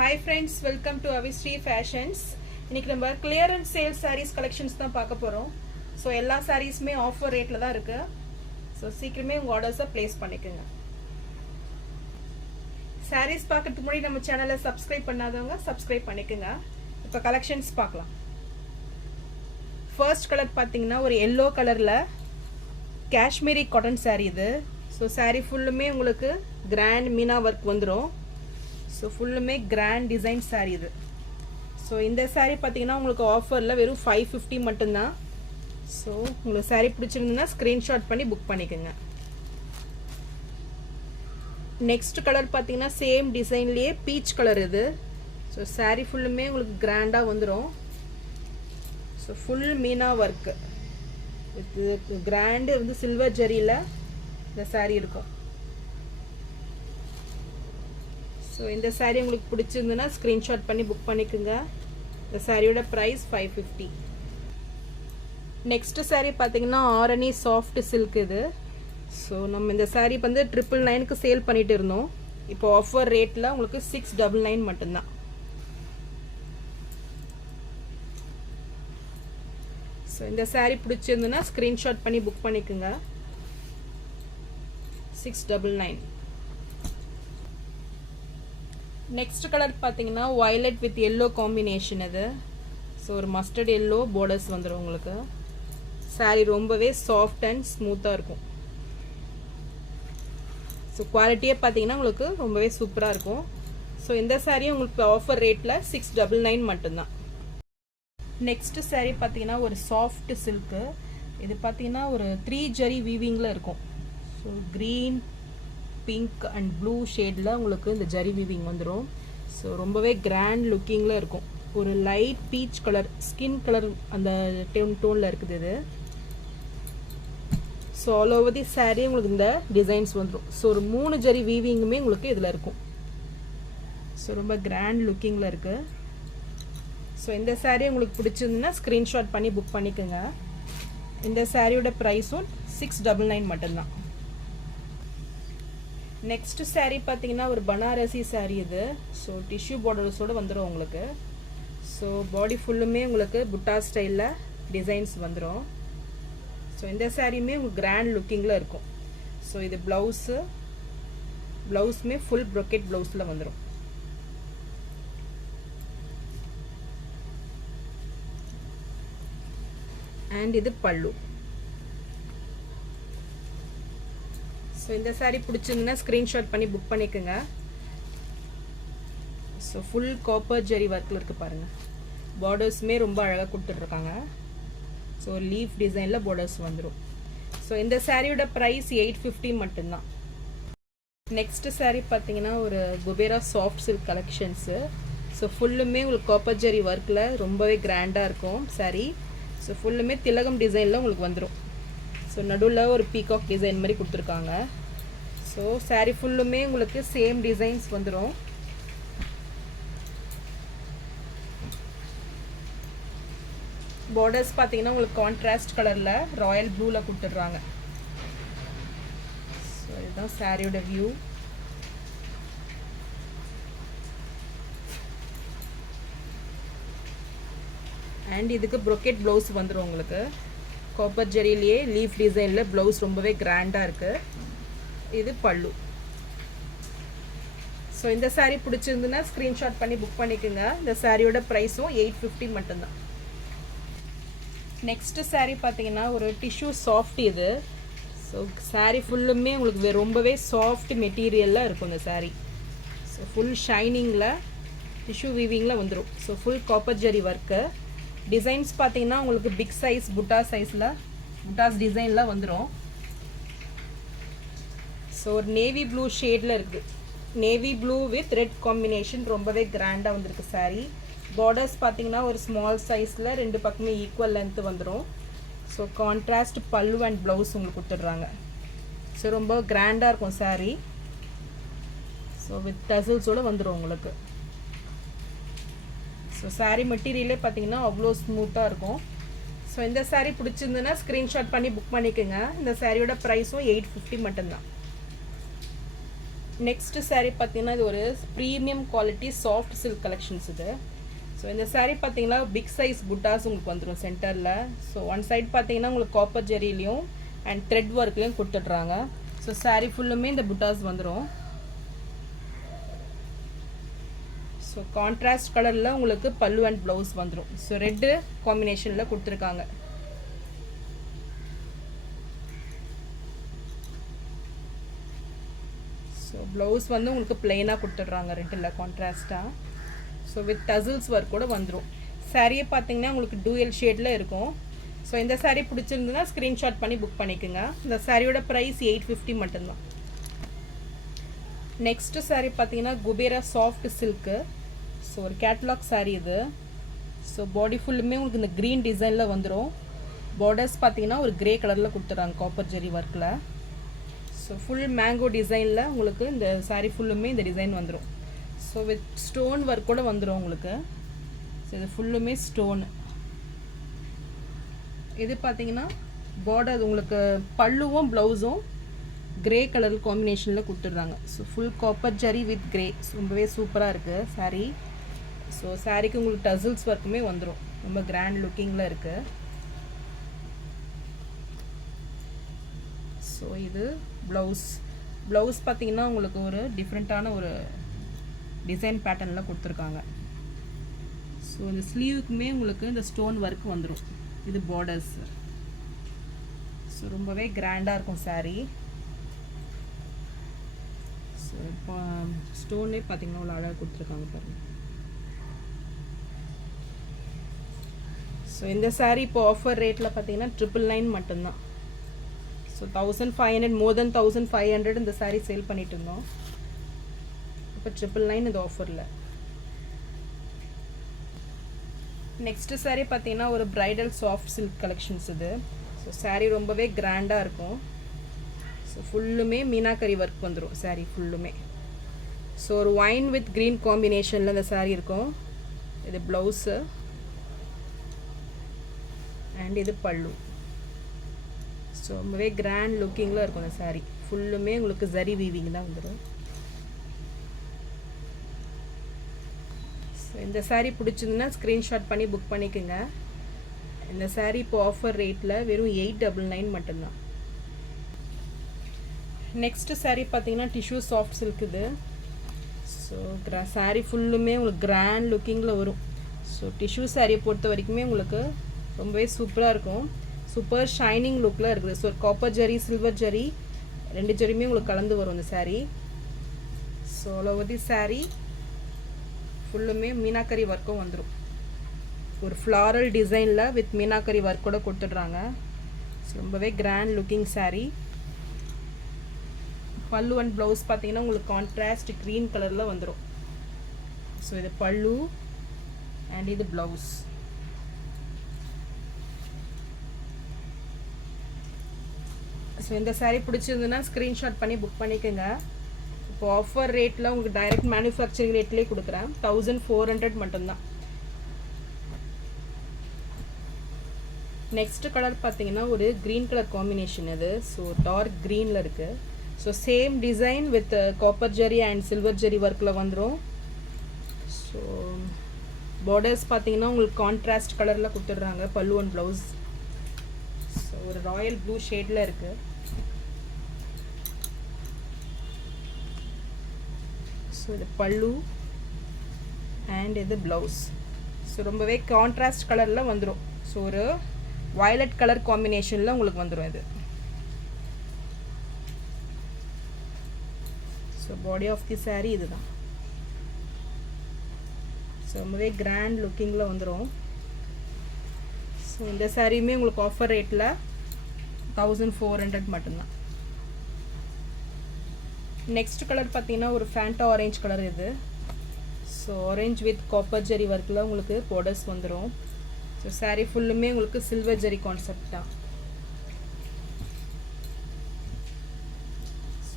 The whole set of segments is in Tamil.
Hi friends, welcome to Avistri Fashions. இன்னைக்கு நம்ம clearance sale sarees collections தான் பார்க்க போறோம். So எல்லா sareesமே offer rateல தான் இருக்கு. So சீக்கிரமே உங்க ஆர்டர்ஸை place பண்ணிக்கங்க. sarees பார்க்கிறதுக்கு முன்னாடி நம்ம சேனலை subscribe பண்ணாதவங்க subscribe பண்ணிக்கங்க. இப்போ collections பார்க்கலாம். First color பாத்தீங்கன்னா ஒரு yellow கலர்ல காஷ்மீரி காட்டன் saree இது. So saree ஃபுல்லுமே உங்களுக்கு grand மீனா work வந்துரும். So ஃபுல்லுமே grand design saree இது. So இந்த saree பாத்தீங்கன்னா உங்களுக்கு ஆஃபர்ல வெறும் 550 மட்டும்தான். So உங்களுக்கு saree பிடிச்சிருந்தா ஸ்கிரீன்ஷாட் பண்ணி புக் பண்ணிக்கங்க. நெக்ஸ்ட் கலர் பாத்தீங்கன்னா சேம் டிசைன்லயே பீச் கலர் இது. So saree ஃபுல்லுமே உங்களுக்கு கிராண்டா வந்துரும். So full Meena work. இது grand வந்து சில்வர் ஜரியில இந்த saree இருக்கும். So இந்த saree உங்களுக்கு பிடிச்சிருந்தா ஸ்கிரீன்ஷாட் பண்ணி புக் பண்ணிக்கங்க. இந்த சாரியோட பிரைஸ் 550. நெக்ஸ்ட் saree பாத்தீங்கன்னா ஆரணி சாஃப்ட் சில்க் இது. ஸோ நம்ம இந்த saree வந்து 999க்கு சேல் பண்ணிட்டு இருந்தோம். இப்போ ஆஃபர் ரேட்ல உங்களுக்கு 699 மட்டும்தான். ஸோ இந்த saree பிடிச்சிருந்தா ஸ்கிரீன்ஷாட் பண்ணி புக் பண்ணிக்கங்க. 699. நெக்ஸ்ட் கலர் பாத்தீங்கன்னா violet with yellow காம்பினேஷன் இது. ஸோ ஒரு மஸ்டர்ட் yellow borders வந்துடும் உங்களுக்கு. saree ரொம்பவே சாஃப்ட் அண்ட் ஸ்மூத்தா இருக்கும். ஸோ குவாலிட்டியே பார்த்தீங்கன்னா உங்களுக்கு ரொம்பவே சூப்பராக இருக்கும். ஸோ இந்த saree உங்களுக்கு ஆஃபர் ரேட்டில் 699 மட்டும்தான். நெக்ஸ்ட் saree பார்த்தீங்கன்னா ஒரு சாஃப்ட் சில்க்கு. இது பார்த்தீங்கன்னா ஒரு 3 ஜரி வீவிங்கில் இருக்கும். So green pink and blue ஷேடில் உங்களுக்கு இந்த ஜரி வீவிங் வந்துடும். ஸோ ரொம்பவே கிராண்ட் லுக்கிங்கில் இருக்கும். ஒரு light peach colour skin colour அந்த டோனில் இருக்குது இது. So all over the saree உங்களுக்கு இந்த டிசைன்ஸ் வந்துடும். ஸோ ஒரு 3 ஜரி வீவிங்குமே உங்களுக்கு இதில் இருக்கும். ஸோ ரொம்ப கிராண்ட் லுக்கிங்கில் இருக்குது. ஸோ இந்த saree உங்களுக்கு பிடிச்சிருந்துன்னா ஸ்க்ரீன்ஷாட் பண்ணி புக் பண்ணிக்கோங்க. இந்த சாரியோட ப்ரைஸும் 699 மட்டும்தான். நெக்ஸ்ட் saree பார்த்தீங்கன்னா ஒரு பனாரசி saree இது. ஸோ டிஷ்யூ பார்டர்ஸோடு வந்துடும் உங்களுக்கு. ஸோ பாடி ஃபுல்லுமே உங்களுக்கு புட்டா ஸ்டைலில் டிசைன்ஸ் வந்துடும். ஸோ இந்த சாரியுமே உங்களுக்கு கிராண்ட் லுக்கிங்கில் இருக்கும். ஸோ இது ப்ளவுஸுமே ஃபுல் ப்ரொக்கெட் ப்ளவுஸில் வந்துடும். அண்ட் இது பல்லு. ஸோ இந்த saree பிடிச்சிருந்தா ஸ்க்ரீன்ஷாட் பண்ணி புக் பண்ணிக்கோங்க. ஸோ ஃபுல் காப்பர் ஜெரி ஒர்க்கில் இருக்குது பாருங்கள். பார்டர்ஸுமே ரொம்ப அழகாக கொடுத்துட்ருக்காங்க. ஸோ லீஃப் டிசைனில் பார்டர்ஸ் வந்துடும். ஸோ இந்த சாரியோட ப்ரைஸ் 850 மட்டும்தான். நெக்ஸ்ட் saree பார்த்தீங்கன்னா ஒரு Kubera soft silk collections. So ஃபுல்லுமே உங்களுக்கு காப்பர் ஜெரி ஒர்க்கில் ரொம்பவே கிராண்டாக இருக்கும் saree. ஸோ ஃபுல்லுமே திலகம் டிசைனில் உங்களுக்கு வந்துடும். ஸோ நடுவில் ஒரு பீகாக் டிசைன் மாதிரி கொடுத்துருக்காங்க. ஸோ saree ஃபுல்லுமே உங்களுக்கு சேம் டிசைன்ஸ் வந்துடும். பார்டர்ஸ் பார்த்தீங்கன்னா உங்களுக்கு கான்ட்ராஸ்ட் கலரில் ராயல் ப்ளூவில் கொடுத்துட்றாங்க. ஸோ இதுதான் சாரியோட வியூ. அண்ட் இதுக்கு ப்ரொக்கெட் ப்ளவுஸ் வந்துடும் உங்களுக்கு. காப்பர் ஜெரியிலேயே லீஃப் டிசைனில் ப்ளவுஸ் ரொம்பவே கிராண்டாக இருக்குது. இது பல்லு. ஸோ இந்த saree பிடிச்சிருந்துன்னா ஸ்க்ரீன்ஷாட் பண்ணி புக் பண்ணிக்கோங்க. இந்த சாரியோட ப்ரைஸும் 850 மட்டும்தான். நெக்ஸ்ட் saree பார்த்தீங்கன்னா ஒரு டிஷ்யூ சாஃப்ட் இது. ஸோ saree ஃபுல்லுமே உங்களுக்கு ரொம்பவே சாஃப்ட் மெட்டீரியலில் இருக்கும் இந்த saree. ஸோ ஃபுல் ஷைனிங்கில் டிஷ்யூ வீவிங்கில் வந்துடும். ஸோ ஃபுல் காப்பர் ஜெரி ஒர்க்கு. டிசைன்ஸ் பார்த்தீங்கன்னா உங்களுக்கு பிக் சைஸ் புட்டா சைஸில் புட்டாஸ் டிசைனில் வந்துடும். ஸோ ஒரு நேவி ப்ளூ ஷேடில் இருக்குது. Navy blue with red combination ரொம்பவே கிராண்டாக வந்திருக்கு saree. பார்டர்ஸ் பார்த்தீங்கன்னா ஒரு ஸ்மால் சைஸில் 2 பக்கமே ஈக்குவல் லென்த்து வந்துடும். ஸோ கான்ட்ராஸ்ட் பல்லு அண்ட் ப்ளவுஸ் உங்களுக்கு கொடுத்துட்றாங்க. ஸோ ரொம்ப கிராண்டாக இருக்கும் saree. ஸோ வித் டசல்ஸோடு வந்துடும் உங்களுக்கு. ஸோ saree மெட்டீரியலே பார்த்தீங்கன்னா அவ்வளோ ஸ்மூத்தாக இருக்கும். ஸோ இந்த saree பிடிச்சிருந்துன்னா ஸ்க்ரீன்ஷாட் பண்ணி புக் பண்ணிக்கோங்க. இந்த சாரியோட ப்ரைஸும் 850 மட்டும்தான். நெக்ஸ்ட் saree பார்த்தீங்கன்னா இது ஒரு premium quality soft silk collections இது. ஸோ இந்த saree பார்த்தீங்கன்னா பிக் சைஸ் புட்டாஸ் உங்களுக்கு வந்துடும் சென்டரில். ஸோ ஒன் சைட் பார்த்தீங்கன்னா உங்களுக்கு காப்பர் ஜெரிலையும் அண்ட் த்ரெட் ஒர்க்லையும் கொடுத்துட்றாங்க. ஸோ saree ஃபுல்லுமே இந்த புட்டாஸ் வந்துடும். ஸோ கான்ட்ராஸ்ட் கலரில் உங்களுக்கு பல்லு அண்ட் ப்ளவுஸ் வந்துடும். ஸோ ரெட்டு காம்பினேஷனில் கொடுத்துருக்காங்க. ஸோ ப்ளவுஸ் வந்து உங்களுக்கு பிளெயினாக கொடுத்துட்றாங்க ரெட்டில் கான்ட்ராஸ்ட்டாக. ஸோ வித் டசில்ஸ் ஒர்க் கூட வந்துடும். சாரியை பார்த்தீங்கன்னா உங்களுக்கு டூயல் ஷேடில் இருக்கும். ஸோ இந்த saree பிடிச்சிருந்ததுன்னா ஸ்க்ரீன்ஷாட் பண்ணி புக் பண்ணிக்கோங்க. இந்த சாரியோட ப்ரைஸ் 850 மட்டும்தான். நெக்ஸ்ட்டு saree பார்த்தீங்கன்னா குபேரா சாஃப்ட் சில்க்கு. ஸோ ஒரு கேட்லாக் saree இது. ஸோ பாடி ஃபுல்லுமே உங்களுக்கு இந்த க்ரீன் டிசைனில் வந்துடும். பார்டர்ஸ் பார்த்தீங்கன்னா ஒரு கிரே கலரில் கொடுத்துட்றாங்க காப்பர் ஜெரி ஒர்க்கில். ஸோ ஃபுல் மேங்கோ டிசைனில் உங்களுக்கு இந்த saree ஃபுல்லுமே இந்த டிசைன் வந்துடும். ஸோ வித் ஸ்டோன் ஒர்க் கூட வந்துடும் உங்களுக்கு. ஸோ இது ஃபுல்லுமே ஸ்டோன். இது பார்த்தீங்கன்னா பார்டர் உங்களுக்கு பல்லுவும் ப்ளவுஸும் கிரே கலர் காம்பினேஷனில் கொடுத்துட்றாங்க. So full copper zari with grey ரொம்பவே சூப்பராக இருக்குது saree. ஸோ சாரீக்கு உங்களுக்கு டசில்ஸ் ஒர்க்குமே வந்துடும். ரொம்ப கிராண்ட் லுக்கிங்கில் இருக்குது. ஸோ இது ப்ளவுஸ் பார்த்தீங்கன்னா உங்களுக்கு ஒரு டிஃப்ரெண்ட்டான ஒரு டிசைன் பேட்டர்னில் கொடுத்துருக்காங்க. ஸோ இந்த ஸ்லீவுக்குமே உங்களுக்கு இந்த ஸ்டோன் ஒர்க் வந்துடும். இது பார்டர்ஸ். ஸோ ரொம்பவே கிராண்டாக இருக்கும் saree. ஸோ இப்போ ஸ்டோன்லேயே பார்த்தீங்கன்னா அவ்வளோ அழகாக கொடுத்துருக்காங்க பாருங்கள். ஸோ இந்த saree இப்போ ஆஃபர் ரேட்டில் பார்த்தீங்கன்னா 999 மட்டும்தான். ஸோ 1500 மோர் தென் 1500 இந்த saree சேல் பண்ணிட்டு இருந்தோம். இப்போ 999 இந்த ஆஃபரில். நெக்ஸ்ட் saree பார்த்தீங்கன்னா ஒரு பிரைடல் சாஃப்ட் சில்க் கலெக்ஷன்ஸ் இது. ஸோ saree ரொம்பவே கிராண்டாக இருக்கும். ஸோ ஃபுல்லுமே மீனாக்கரி ஒர்க் வந்துடும் saree ஃபுல்லுமே. ஸோ ஒரு ஒயின் வித் க்ரீன் காம்பினேஷனில் இந்த saree இருக்கும். இது ப்ளவுஸு அண்ட் இது பல்லு. ஸோ ரொம்பவே கிராண்ட் லுக்கிங்கில் இருக்கும் இந்த saree ஃபுல்லுமே உங்களுக்கு ஜரி வீவிங் தான் வந்துடும். ஸோ இந்த saree பிடிச்சிருந்துன்னா ஸ்க்ரீன்ஷாட் பண்ணி புக் பண்ணிக்கோங்க. இந்த saree இப்போ ஆஃபர் ரேட்டில் வெறும் 899 மட்டும்தான். நெக்ஸ்ட் saree பார்த்தீங்கன்னா டிஷ்யூ சாஃப்ட் சில்க் இது. ஸோ saree ஃபுல்லுமே உங்களுக்கு கிராண்ட் லுக்கிங்கில் வரும். ஸோ டிஷ்யூ சாரியை பொறுத்த வரைக்குமே உங்களுக்கு ரொம்பவே சூப்பராக இருக்கும். சூப்பர் ஷைனிங் லுக்கில் இருக்குது. So copper zari silver zari ரெண்டு ஜரியுமே உங்களுக்கு கலந்து வரும் இந்த saree. So all over the saree ஃபுல்லுமே மீனாக்கரி ஒர்க்கும் வந்துடும். ஒரு ஃப்ளாரல் டிசைனில் வித் மீனாக்கரி ஒர்க் கூட கொடுத்துட்றாங்க. ஸோ ரொம்பவே கிராண்ட் லுக்கிங் saree. பல்லு அண்ட் ப்ளவுஸ் பார்த்தீங்கன்னா உங்களுக்கு கான்ட்ராஸ்ட் க்ரீன் கலரில் வந்துடும். ஸோ இது பல்லு அண்ட் இது ப்ளவுஸ். ஸோ இந்த saree பிடிச்சிருந்துன்னா ஸ்க்ரீன்ஷாட் பண்ணி புக் பண்ணிக்கோங்க. இப்போ ஆஃபர் ரேட்டில் உங்களுக்கு டைரக்ட் மேனுஃபேக்சரிங் ரேட்லேயே கொடுக்குறேன். 1400 மட்டும்தான். நெக்ஸ்ட் கலர் பார்த்தீங்கன்னா ஒரு க்ரீன் கலர் காம்பினேஷன் இது. ஸோ டார்க் க்ரீனில் இருக்குது. So same design with copper zari and silver zari ஒர்க்கில் வந்துடும். ஸோ பார்டர்ஸ் பார்த்தீங்கன்னா உங்களுக்கு கான்ட்ராஸ்ட் கலரில் கொடுத்துட்றாங்க பல்லு அண்ட் ப்ளவுஸ். ஸோ ஒரு ராயல் ப்ளூ ஷேடில் இருக்குது. ஸோ இது பல்லு அண்ட் இது ப்ளவுஸ். ஸோ ரொம்பவே கான்ட்ராஸ்ட் கலரில் வந்துடும். ஸோ ஒரு வயலட் கலர் காம்பினேஷனில் உங்களுக்கு வந்துடும் இது. So body of the saree இதுதான். ஸோ ரொம்பவே கிராண்ட் லுக்கிங்கில் வந்துடும். ஸோ இந்த சாரியுமே உங்களுக்கு ஆஃபர் ரேட்டில் 1400 மட்டும்தான். நெக்ஸ்ட் கலர் பார்த்தீங்கன்னா ஒரு ஃபேண்டா ஆரஞ்ச் கலர் இது. ஸோ ஆரஞ்ச் வித் காப்பர் ஜெரி ஒர்க்கில் உங்களுக்கு பார்டர்ஸ் வந்துடும். ஸோ saree ஃபுல்லுமே உங்களுக்கு சில்வர் ஜெரி கான்செப்ட் தான்.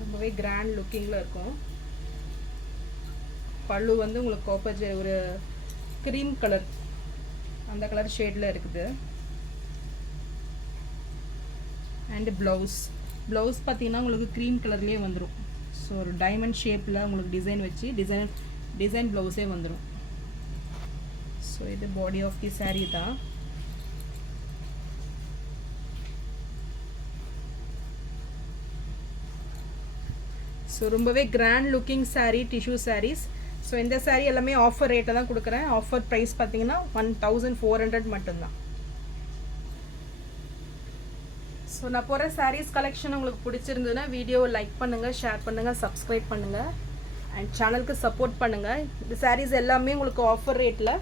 ரொம்பவே கிராண்ட் லுக்கிங்கில் இருக்கும். பல்லு வந்து உங்களுக்கு காப்பர் ஜெரி ஒரு க்ரீம் கலர் அந்த கலர் ஷேடில் இருக்குது. அண்டு ப்ளவுஸ் பார்த்தீங்கன்னா உங்களுக்கு க்ரீம் கலர்லேயே வந்துடும். ஸோ ஒரு டைமண்ட் ஷேப்பில் உங்களுக்கு டிசைன் வச்சு டிசைன் ப்ளவுஸே வந்துடும். ஸோ இது பாடி ஆஃப் தி saree தான். ஸோ ரொம்பவே grand looking saree, tissue sarees. So இந்த saree எல்லாமே ஆஃபர் ரேட்டில் தான் கொடுக்குறேன். ஆஃபர் ப்ரைஸ் பார்த்தீங்கன்னா 1400 மட்டும்தான். ஸோ நான் போகிற sarees கலெக்ஷன் உங்களுக்கு பிடிச்சிருந்ததுன்னா வீடியோவை லைக் பண்ணுங்கள், ஷேர் பண்ணுங்கள், சப்ஸ்கிரைப் பண்ணுங்கள் அண்ட் சேனலுக்கு சப்போர்ட் பண்ணுங்கள். இந்த sarees எல்லாமே உங்களுக்கு ஆஃபர் ரேட்டில்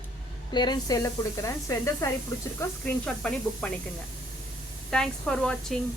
கிளியரன்ஸ் சேலில் கொடுக்குறேன். ஸோ எந்த saree பிடிச்சிருக்கோ ஸ்க்ரீன்ஷாட் பண்ணி புக் பண்ணிக்கோங்க. தேங்க்ஸ் ஃபார் வாட்சிங்.